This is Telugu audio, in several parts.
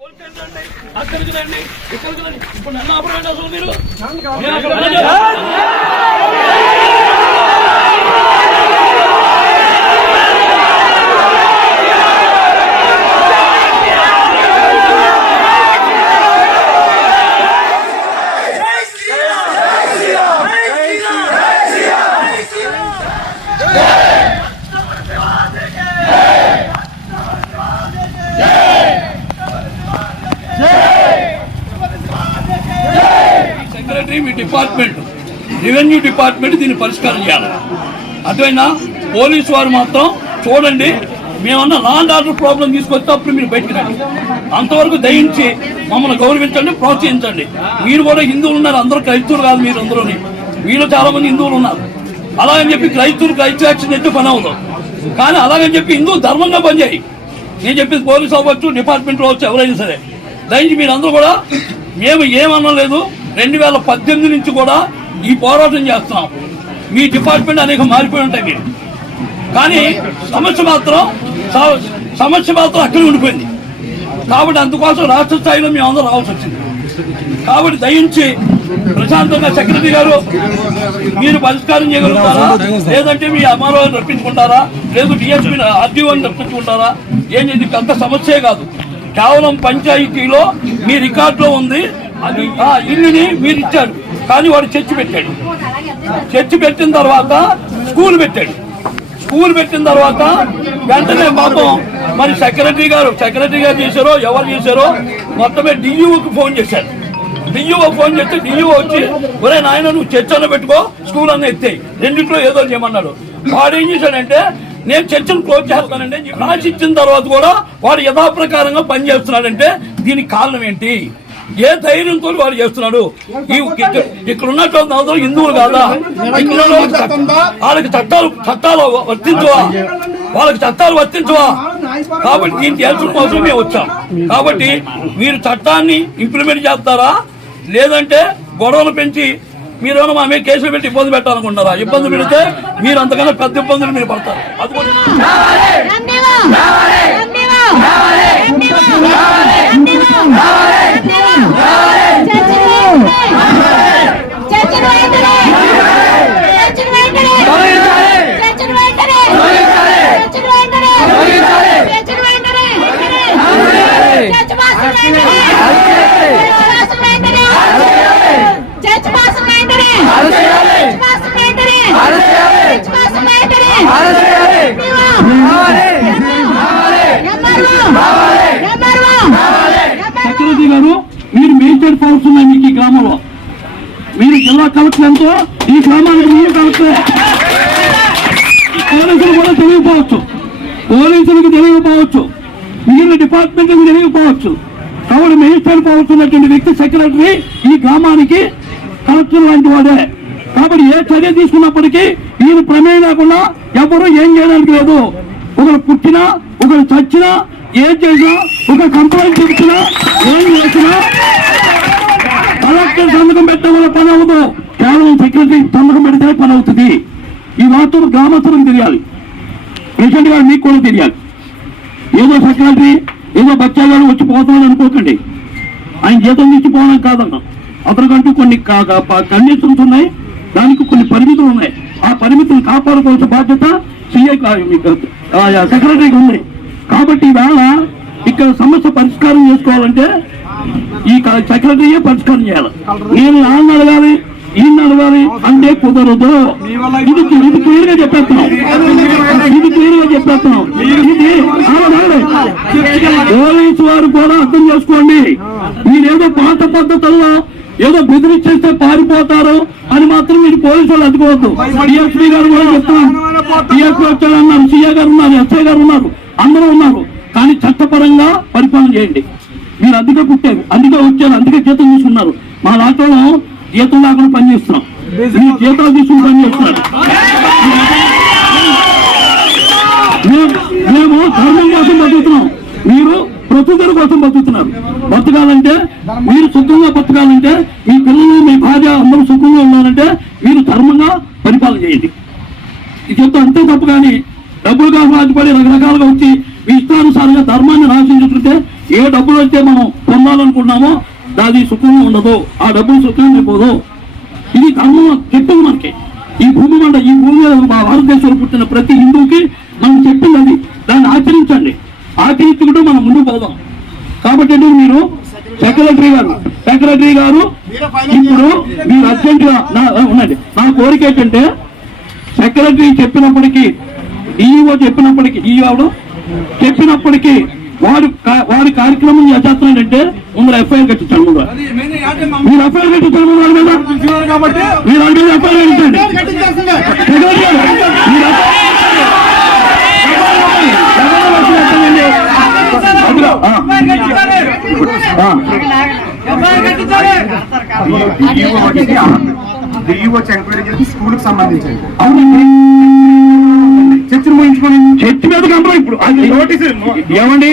అక్కడికి రండి ఇక్కడికి రండి. ఇప్పుడు నన్ను ఆపరేట్ అసలు మీరు నేను అక్కడ వెళ్ళను. సెక్రటరీ మీ డిపార్ట్మెంట్ రెవెన్యూ డిపార్ట్మెంట్ దీన్ని పరిష్కారం చేయాలి. అర్థమైనా పోలీసు వారు మాత్రం చూడండి మేమన్నా లాండ్ ఆర్డర్ ప్రాబ్లం తీసుకొస్తే అప్పుడు మీరు బయటకు రండి. అంతవరకు దయించి మమ్మల్ని గౌరవించండి ప్రోత్సహించండి. మీరు కూడా హిందువులు ఉన్నారు అందరూ క్రైస్తువులు కాదు మీరు అందరూని. మీలో చాలా మంది హిందువులు ఉన్నారు. అలాగని చెప్పి క్రైస్తువులు క్రైస్తవ యాక్షన్ అయితే పని అవ్వదు. కానీ అలాగని చెప్పి హిందూ ధర్మంగా పనిచేయి. నేను చెప్పేది పోలీసు అవ్వచ్చు డిపార్ట్మెంట్లో అవ్వచ్చు ఎవరైనా సరే. దయచేసి మీరందరూ కూడా మేము ఏమనలేదు రెండు వేల పద్దెనిమిది నుంచి కూడా ఈ పోరాటం చేస్తున్నాం మీ డిపార్ట్మెంట్ అనేక మారిపోయి ఉంటాయి. మీరు కానీ సమస్య మాత్రం సమస్య మాత్రం అక్కడే ఉండిపోయింది. కాబట్టి అందుకోసం రాష్ట్ర స్థాయిలో మేము రావాల్సి వచ్చింది. కాబట్టి దయించి ప్రశాంతంగా సెక్రటరీ గారు మీరు పరిష్కారం చేయగలుగుతారా? లేదంటే మీ అమరావు రప్పించుకుంటారా? లేదు డిఎస్పీ ఆర్డీఓని రప్పించుకుంటారా? ఏం ఇది అంత సమస్యే కాదు. కేవలం పంచాయతీలో మీ రికార్డులో ఉంది. అది ఆ ఇల్లుని మీరు ఇచ్చారు కానీ వాడు చర్చి పెట్టాడు. చర్చి పెట్టిన తర్వాత స్కూల్ పెట్టాడు. స్కూల్ పెట్టిన తర్వాత వెంటనే పాపం మరి సెక్రటరీ గారు సెక్రటరీ గారు చేశారో ఎవరు చేశారో మొత్తమే డియూకి ఫోన్ చేశారు. డియూఓ ఫోన్ చేస్తే డియూఓ వచ్చి ఒరే నాయన నువ్వు చర్చ అన్న పెట్టుకో స్కూల్ అన్న ఎత్తాయి. రెండింటిలో ఏదో చేయమన్నాడు. వాడు ఏం చేశాడంటే నేను చర్చను క్లోజ్ చేస్తానండి రాసి ఇచ్చిన తర్వాత కూడా వాడు యథాప్రకారంగా పనిచేస్తున్నాడంటే దీనికి కారణం ఏంటి? ఏ ధైర్యంతో వాడు చేస్తున్నాడు? ఈ ఇక్కడ- ఉన్నటువంటి అందరూ హిందువులు కాదా? ఇక్కడ వాళ్ళకి చట్ట- వాళ్ళకి చట్టాలు చట్టాలు వర్తించవా? వాళ్ళకి చట్టాలు వర్తించవా? కాబట్టి దీన్ని తేల్చడం కోసం మేము వచ్చాం. కాబట్టి మీరు చట్టాన్ని ఇంప్లిమెంట్ చేస్తారా? లేదంటే గొడవలు పెంచి మీరేమో మా మీద కేసులు పెట్టి ఇబ్బంది పెట్టాలనుకుంటారా ఇబ్బంది పెడితే మీరు అంతకన్నా పెద్ద ఇబ్బందులు మీరు పడతారు. అది కూడా రండివా రండివా రండివా రండివా రండివా చర్చలు చర్చలు వెంటనే చర్చలు వెంటనే చర్చలు వెంటనే చర్చలు వెంటనే చర్చలు వెంటనే చర్చ మాసం వెంటనే చర్చ మాసం వెంటనే చర్చ మాసం వెంటనే చర్చ మాసం వెంటనే చర్చ మాసం వెంటనే సెక్రటరీ గారు మీరు మెయింటైన్ ఫాల్స్ ఉన్నాయి మీకు ఈ గ్రామంలో. మీరు జిల్లా కలెక్టర్ ఎంతో ఈ గ్రామానికి మీరు కలెక్టర్. పోలీసులు కూడా తెలియకపోవచ్చు. పోలీసులకు తెలియకపోవచ్చు. మిగిలిన డిపార్ట్మెంట్లకు తెలియకపోవచ్చు. కాబట్టి మెజిస్ట్రేట్ పవర్స్ ఉన్నటువంటి వ్యక్తి సెక్రటరీ ఈ గ్రామానికి కలెక్టర్ లాంటి వాడే. కాబట్టి ఏ చర్య తీసుకున్నప్పటికీ ఈయన ప్రమేయం లేకుండా ఎవరు ఏం చేయడానికి లేదు. ఒకరు పుట్టినా ఒకరు చచ్చినా ఏం చేసినా? ఒక కంప్లైంట్ చెప్తున్నా ఏం చేసినా? కలెక్టర్ సంతకం పెట్టడం వల్ల పని అవ్వదు. కేవలం సెక్రటరీ సంతకం పెడితే పని అవుతుంది. ఈ మాత్రం గ్రామస్తులకు తెలియాలి. ప్రెసిడెంట్ గారు మీకు కూడా తెలియాలి. ఏదో సెక్రటరీ ఏదో బచ్చా గారు వచ్చి పోతామని అనుకోకండి. ఆయన జీతం ఇచ్చి పోవడం కాదన్న. అతనికంటూ కొన్ని కండిషన్స్ ఉన్నాయి. దానికి కొన్ని పరిమితులు ఉన్నాయి. ఆ పరిమితులు కాపాడుకోవాల్సిన బాధ్యత సిఐ సెక్రటరీకి ఉంది. కాబట్టి ఈవేళ ఇక్కడ సమస్య పరిష్కారం చేసుకోవాలంటే ఈ సెక్రటరీయే పరిష్కారం చేయాలి. నేను నాన్న అడగాలి ఈయన అడగాలి అంటే కుదరదు. ఇది ఇది క్లియర్గా చెప్పేస్తున్నాం. ఇది క్లియర్గా చెప్పేస్తున్నాం. ఇది ఆగండి. పోలీసు వారు కూడా అర్థం చేసుకోండి. మీరేదో పాత పద్ధతుల్లో ఏదో బెదిరించేస్తే పారిపోతారు అని మాత్రం మీరు పోలీసు వాళ్ళు అందుకోవద్దు డిఎస్పీ గారు కూడా చెప్తున్నాం డిఎస్పీ వచ్చారు అన్నారు సీఏ గారు ఉన్నారు ఎస్ఐ గారు ఉన్నారు. అందరూ ఉన్నారు. కానీ చట్టపరంగా పరిపాలన చేయండి. మీరు అందుకే పుట్టారు అందుకే వచ్చారు అందుకే జీతం తీసుకున్నారు. మా రాష్ట్రంలో జీతం లేకుండా పనిచేస్తున్నాం. మీరు జీతాలు తీసుకుని పనిచేస్తున్నారు. మేము- మేము ధర్మం కోసం బతుకుతున్నాం. మీరు ప్రతిదరి కోసం బతుకుతున్నారు. బతకాలంటే మీరు సుఖంగా బతకాలంటే మీ పిల్లలు మీ భార్య అందరూ సుఖంగా ఉండాలంటే మీరు ధర్మంగా పరిపాలన చేయండి. ఇది చెప్తా అంతే తప్పు కానీ డబ్బులు కాదు రకరకాలుగా వచ్చి ఇష్టానుసారంగా ధర్మాన్ని నాశించుకుంటే ఏ డబ్బులు అయితే మనం పొందాలనుకున్నామో దాది సుఖంగా ఉండదు. ఆ డబ్బులు సుఖంగా పోదు ఇది ధర్మం చెప్పింది మనకి. ఈ భూమి మంట ఈ భూమి మీద మా భారతదేశంలో పుట్టిన ప్రతి హిందువుకి మనం చెప్పింది అది దాన్ని ఆచరించండి. ఆచరించుకుంటూ మనం ముందుకు పోదాం. కాబట్టి మీరు? సెక్రటరీ గారు సెక్రటరీ గారు ఇప్పుడు మీరు అర్జెంట్గా నా- ఉండండి. నా కోరిక ఏంటంటే సెక్రటరీ చెప్పినప్పటికీ ఈఓ చెప్పినప్పటికీ ఈఓ అవడం చెప్పినప్పటికీ వాడు కా- వాడి కార్యక్రమం చేస్తున్నాడంటే ముందర ఎఫ్ఐఆర్ కట్టించాలి ముందర. మీరు ఎఫ్ఐఆర్ కట్టించాలి ముందు వాడి మీద కాబట్టి. మీరు మీద ఎఫ్ఐఆర్ కట్టించండి ఎంక్వైరీ చేసి స్కూల్కి సంబంధించింది. చర్చి మీద ఇప్పుడు అది నోటీసు ఏమండి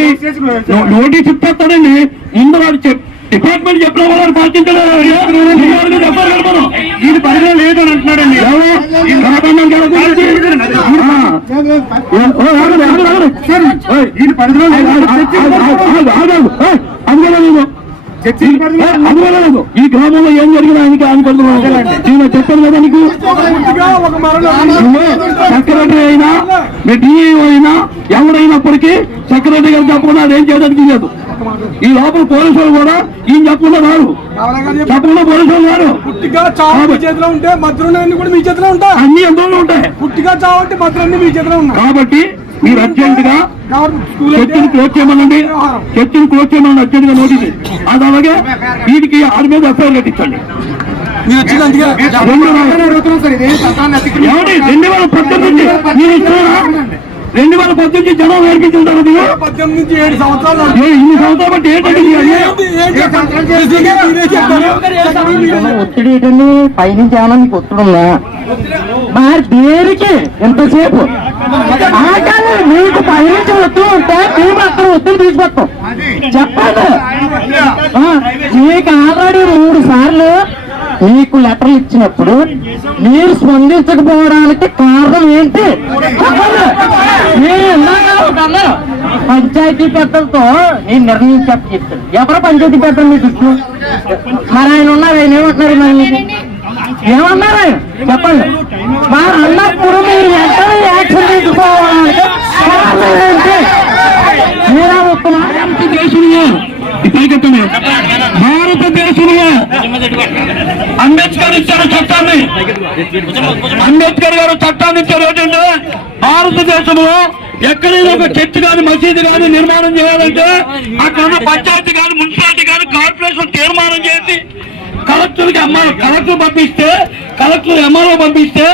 నోటీస్ ఇచ్చేస్తాడండి ముందు వాడు డిపార్ట్మెంట్ చెప్పిన వాళ్ళు పాటించడం ఇది పరిధిలో లేదు అని అంటున్నాడండి ఇది పరిధిలో లేదు చర్చి పరిధిలో ఈ గ్రామంలో ఏం జరిగినా ఆయనకి ఆయన చెప్పాను కదా నీకు? సెక్రటరీ అయినా మీ డిఈఓ అయినా ఎవరైనప్పటికీ సెక్రటరీ గారు చెప్పకుండా అదేం చేయడానికి లేదు ఈ లోపల పోలీసులు కూడా ఈయన చెప్పకుండా రారు. చెప్పకుండా పోలీసులు రారు. పుట్టిగా చావు చేతిలో ఉంటే మధురన్నీ కూడా మీ చేతిలో ఉంటా అన్ని అందులో ఉంటాయి. పుట్టిగా చావు అంటే మధురన్నీ మీ చేతిలో ఉన్నాయి. కాబట్టి మీరు అర్జెంట్గా చర్చను క్లోజ్ చేయమనండి. చర్చను క్లోజ్ చేయమని అర్జెంట్గా నోటీస్. అది అలాగే వీటికి ఆడి మీద ఎఫ్ఐఆర్ కట్టించండి. రెండు వేల పద్దెనిమిది మీరు ఇస్తారా రెండు వేల పద్దెనిమిది జనం నేర్పించుంటారు మీరు? పద్దెనిమిది నుంచి ఏడు సంవత్సరాలు ఏ ఇన్ని సంవత్సరాలు బట్టి. ఒత్తిడి ఏంటండి? పైనుంచి ఏమన్నా మీకు ఒత్తిడి ఉందా? మరి దేనికి ఎంతసేపు? ఆగాలి మీకు పైనుంచి ఒత్తిడి ఉంటే మేము అక్కడ ఒత్తిడి తీసుకొస్తాం చెప్పండి మీకు ఆల్రెడీ మూడు సార్లు మీకు లెటర్లు ఇచ్చినప్పుడు మీరు స్పందించకపోవడానికి కారణం ఏంటి? మీరు అన్నారు పంచాయతీ పెద్దలతో నేను నిర్ణయం చెప్ప చెప్తాను ఎవరు పంచాయతీ పెద్దలు మీ దృష్టిలో మరి ఆయన ఉన్నారు ఆయన ఏమంటున్నారు మరి? మీకు ఏమన్నారు? ఆయన చెప్పండి. మా అన్నప్పుడు మీరు ఎక్కడ యాక్షన్ తీసుకోవాలంటే మీరా ఒప్పుకున్నారు భారతదేశంలో ఈ భారతదేశంలో అంబేద్కర్ ఇచ్చారు చట్టాన్ని. అంబేద్కర్ గారు చట్టాన్ని ఇచ్చారు ఏంటంటే భారతదేశంలో ఎక్కడైనా ఒక చర్చ్ కానీ మసీదు కానీ నిర్మాణం చేయాలంటే అక్కడ ఉన్న పంచాయతీ కానీ మున్సిపాలిటీ కానీ కార్పొరేషన్ కలెక్టర్కి ఎంఆర్ కలెక్టర్ పంపిస్తే కలెక్టర్ ఎంఆర్ఓ పంపిస్తే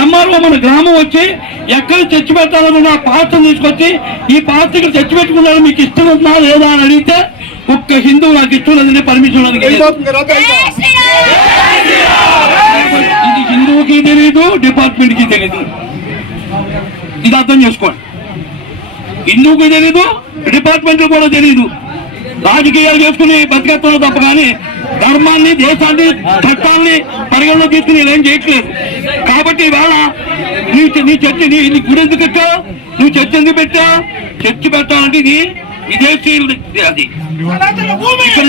ఎంఆర్ఓ మన గ్రామం వచ్చి ఎక్కడ చర్చి పెట్టాలన్న పాత్ర తీసుకొచ్చి ఈ పాత్రకి చర్చి పెట్టుకున్నాడు మీకు ఇష్టం ఉందా లేదా అని అడిగితే ఒక్క హిందువు నాకు ఇష్టం లేదని పర్మిషన్ ఇది హిందువుకి తెలియదు డిపార్ట్మెంట్కి తెలియదు ఇది అర్థం చేసుకోండి. హిందువుకి తెలీదు డిపార్ట్మెంట్ కూడా తెలియదు రాజకీయాలు చేసుకుని బతికేస్తాను తప్ప కానీ ధర్మాన్ని దేశాన్ని చట్టాన్ని పరిగణలో తీసుకుని ఏం చేయట్లేదు. కాబట్టి ఇవాళ నీ నీ చర్చ నీ నీ గుడి ఎందుకు పెట్టావు నువ్వు చర్చ ఎందుకు పెట్టావు? చర్చ పెట్టాలంటే ఇది విదేశీ అది. ఇక్కడ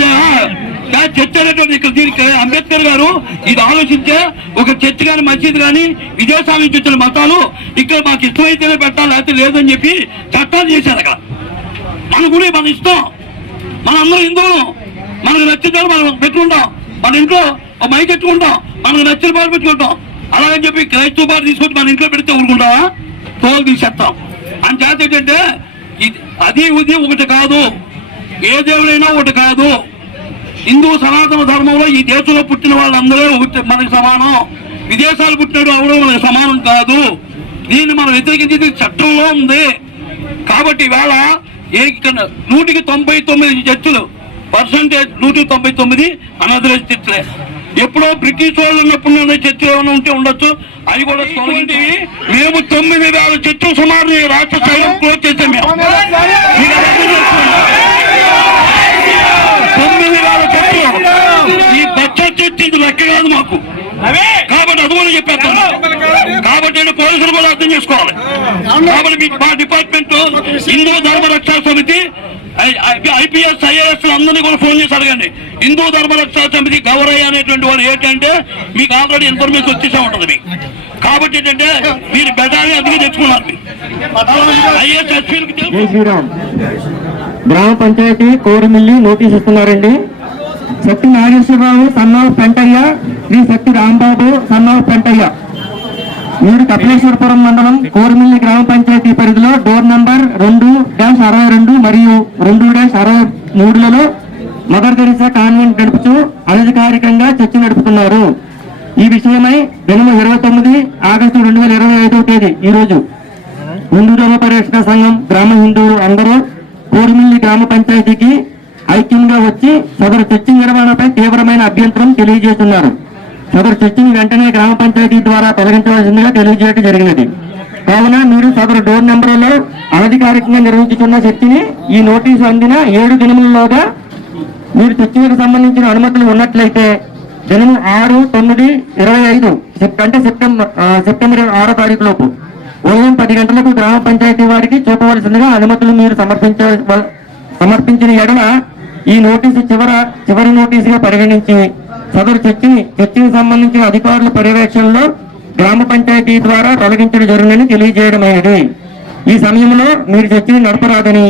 చర్చ అనేటువంటి ఇక్కడ దీనికి అంబేద్కర్ గారు ఇది ఆలోచించే ఒక చర్చ్ కానీ మసీద్ కానీ విదేశాల నుంచి వచ్చిన మతాలు ఇక్కడ మాకు ఇష్టమైతేనే పెట్టాలి అయితే లేదని చెప్పి చట్టాలు చేశారు అక్కడ. మన గుడి మన ఇష్టం. మనందరం హిందువులు. మనకు నచ్చిందని మనం పెట్టుకుంటాం. మన ఇంట్లో ఒక మైక్ పెట్టుకుంటాం. మనకు నచ్చిన పాలు పెట్టుకుంటాం. అలాగని చెప్పి క్రైస్తవ పాటు తీసుకొచ్చి మన ఇంట్లో పెడితే ఊరుకుంటావా తోలు తీసేస్తాం. అని చేత ఏంటంటే ఇది అది ఇది ఒకటి కాదు. ఏ దేవుడైనా ఒకటి కాదు. హిందూ సనాతన ధర్మంలో ఈ దేశంలో పుట్టిన వాళ్ళందరూ ఒకటి మనకి సమానం. విదేశాలు పుట్టినాడు అవడం మనకి సమానం కాదు. దీన్ని మనం వ్యతిరేకించేది చట్టంలో ఉంది. కాబట్టి ఇవాళ ఏ నూటికి తొంభై తొమ్మిది చర్చలు పర్సంటేజ్ నూటికి తొంభై తొమ్మిది అనదరైజ్ చర్చలే. ఎప్పుడో బ్రిటిష్ వాళ్ళు ఉన్నప్పుడు ఉన్న చర్చలు ఏమైనా ఉంటే ఉండొచ్చు. అవి కూడా తొలగించి మేము తొమ్మిది వేల చర్చలు సుమారు రాష్ట్ర స్థాయిలో క్లోజ్ చేసాం మేము. తొమ్మిది వేల చర్చలు. ఈ బచ్చ చర్చ ఇది లెక్క కాదు మాకు. కాబట్టి అది కూడా చెప్పేస్తాను కాబట్టి ఏంటి పోలీసులు కూడా అర్థం చేసుకోవాలి. కాబట్టి మా డిపార్ట్మెంట్ హిందూ ధర్మ రక్షా సమితి ఐపీఎస్ ఐఏఎస్ అందరినీ కూడా ఫోన్ చేసి అడగండి. హిందూ ధర్మరక్షణ సమితి గౌరయ్య అనేటువంటి వాడు ఏంటంటే మీకు ఆల్రెడీ ఇన్ఫర్మేషన్ వచ్చేసే ఉంటుంది మీకు. కాబట్టి ఏంటంటే మీరు బెటాలి అందుకే తెచ్చుకున్నారు ఐఏఎస్ శ్రీరామ్. గ్రామ పంచాయతీ కోరిమిల్లి నోటీస్ ఇస్తున్నారండి. Shakti Nageswara Rao son of Pentayya Sri Shakti Rambabu son of Pentayya. మీరు కపిలేశ్వరపురం మండలం కోరిమిల్లి గ్రామ పంచాయతీ పరిధిలో డోర్ నంబర్ రెండు డాష్ అరవై రెండు మరియు రెండు డాష్ అరవై మూడులలో మదర్ తెరిసా కాన్వెంట్ నడుపుతూ అనధికారికంగా చర్చ నడుపుతున్నారు. ఈ విషయమై దినము ఇరవై తొమ్మిది ఆగస్టు రెండు వేల ఇరవై ఐదవ తేదీ ఈ రోజు హిందూ ధర్మ పరిరక్షణ సంఘం గ్రామ హిందువులు అందరూ కోరుమిల్లి గ్రామ పంచాయతీకి ఐక్యంగా వచ్చి సదరు చర్చి నిర్వహణపై తీవ్రమైన అభ్యంతరం తెలియజేస్తున్నారు. సదరు చర్చిని వెంటనే గ్రామ పంచాయతీ ద్వారా తొలగించవలసిందిగా తెలియజేయడం జరిగినది. కావున మీరు సదరు డోర్ నెంబర్లో అనధికారికంగా నిర్వహించుకున్న చర్చిని ఈ నోటీసు అందిన ఏడు దినములలోగా మీరు చర్చిలకు సంబంధించిన అనుమతులు ఉన్నట్లయితే దినము ఆరు తొమ్మిది ఇరవై ఐదు అంటే సెప్టెంబర్ సెప్టెంబర్ ఆరో తారీఖు లోపు ఉదయం పది గంటలకు గ్రామ పంచాయతీ వారికి చూపవలసిందిగా అనుమతులు మీరు సమర్పించ సమర్పించిన ఎడల ఈ నోటీసు చివర చివరి నోటీసుగా పరిగణించి సదరు చర్చిని చర్చికి సంబంధించిన అధికారుల పర్యవేక్షణలో గ్రామ పంచాయతీ ద్వారా తొలగించడం జరుగునని తెలియజేయడమైనది ఈ సమయంలో మీరు చర్చిని నడపరాదని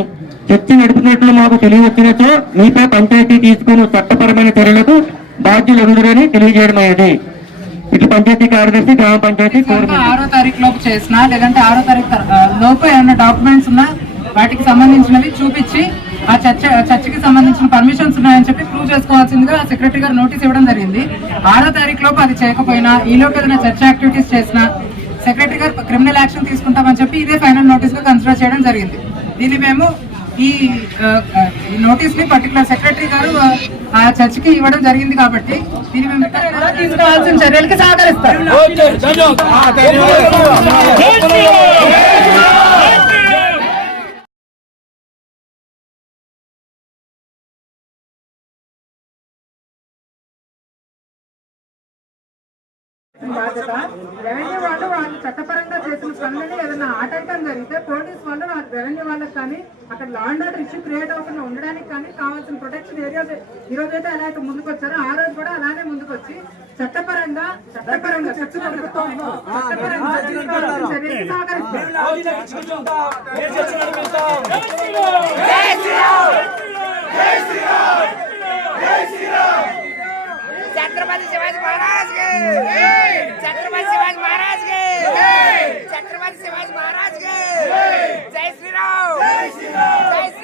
చర్చి నడిపినట్లు మాకు తెలియవచ్చినచో మీపై పంచాయతీ తీసుకుని చట్టపరమైన చర్యలకు బాధ్యులెందురని తెలియజేయడమైనది ఇటు పంచాయతీ కార్యదర్శి గ్రామ పంచాయతీ ఆరో తారీఖు లోపు చేసినా లేదంటే ఆరో తారీఖు లోపు ఏమైనా డాక్యుమెంట్స్ ఉన్నా వాటికి సంబంధించినవి చూపించి ఆ చర్చ చర్చకి సంబంధించిన పర్మిషన్స్ ఉన్నాయని చెప్పి ప్రూవ్ చేసుకోవాల్సిందిగా సెక్రటరీ గారు నోటీస్ ఇవ్వడం జరిగింది. ఆరో తారీఖు లోపు అది చేయకపోయినా ఈ లోపు ఏదైనా చర్చ యాక్టివిటీస్ చేసినా సెక్రటరీ గారు క్రిమినల్ యాక్షన్ తీసుకుంటామని చెప్పి ఇదే ఫైనల్ నోటీస్గా కన్సిడర్ చేయడం జరిగింది. దీన్ని మేము ఈ నోటీస్ని పర్టికులర్ సెక్రటరీ గారు ఆ, చర్చికి ఇవ్వడం జరిగింది కాబట్టి దీన్ని మేము తీసుకోవాల్సిన చర్యలకి సహకరిస్తారు బాధ్యత. రెవెన్యూ వాళ్ళు వాళ్ళు చట్టపరంగా చేసిన పనులని ఏదైనా ఆటంకం జరిగితే పోలీస్ వాళ్ళు ఆ రెవెన్యూ వాళ్ళకి కానీ అక్కడ law and order issue create అవ్వకుండా ఉండడానికి కానీ కావాల్సిన ప్రొటెక్షన్ ఏరియా ఈ రోజు అయితే ఎలా అయితే ముందుకు వచ్చారో ఆ రోజు కూడా అలానే ముందుకు వచ్చి చట్టపరంగా చట్టపరంగా చట్టపరంగా छत्रपती शिवाजी महाराज गे छत्रपती शिवाजी महाराज गे छत्रपती शिवाजी महाराज गे जय श्रीराम। जय श्रीराम।